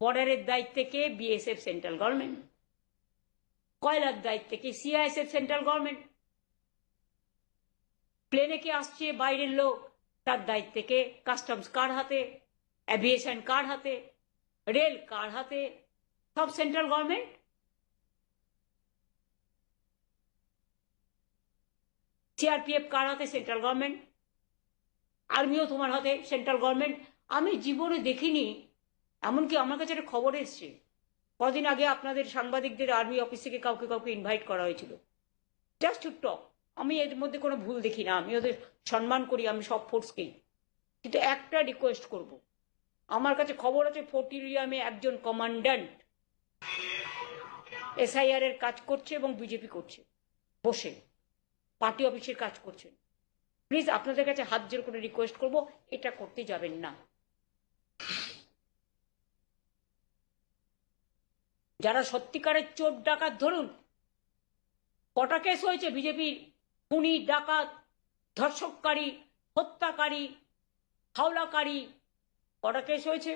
বর্ডারের দায়িত্বে কে? BSF, central government. কয়লার দায়িত্বে কে? CISF, central government. প্লেনে কে আসছে? বাইরের লোক, তার দায়িত্বে কে? কাস্টমস কার হাতে? অ্যাভিয়েশন কার হাতে? রেল কার হাতে? সব সেন্ট্রাল গভর্নমেন্ট। সিআরপিএফ কার হাতে? Central government. আর্মিও তোমার হাতে, সেন্ট্রাল গভর্নমেন্ট। আমি জীবনে দেখিনি, এমনকি আমার কাছে একটা খবর এসছে, কদিন আগে আপনাদের সাংবাদিকদের আর্মি অফিস থেকে কাউকে কাউকে ইনভাইট করা হয়েছিল জাস্ট টু টক। আমি এর মধ্যে কোনো ভুল দেখি না, আমি ওদের সম্মান করি, আমি সব ফোর্সকেই। কিন্তু একটা রিকোয়েস্ট করব, আমার কাছে খবর আছে ফোর্ট উইলিয়ামে একজন কমান্ড্যান্ট এসআইআর এর কাজ করছে এবং বিজেপি করছে, বসে পার্টি অফিসের কাজ করছেন। প্লিজ আপনাদের কাছে হাত জোর করে রিকোয়েস্ট করব, এটা করতে যাবেন না। যারা সত্যিকারের চোর ডাকাত, ধরুন কটা কেস হয়েছে বিজেপির? খুনি, ডাকাত, ধর্ষককারী, হত্যাকারী, হাওলাকারী, কটা কেস হয়েছে?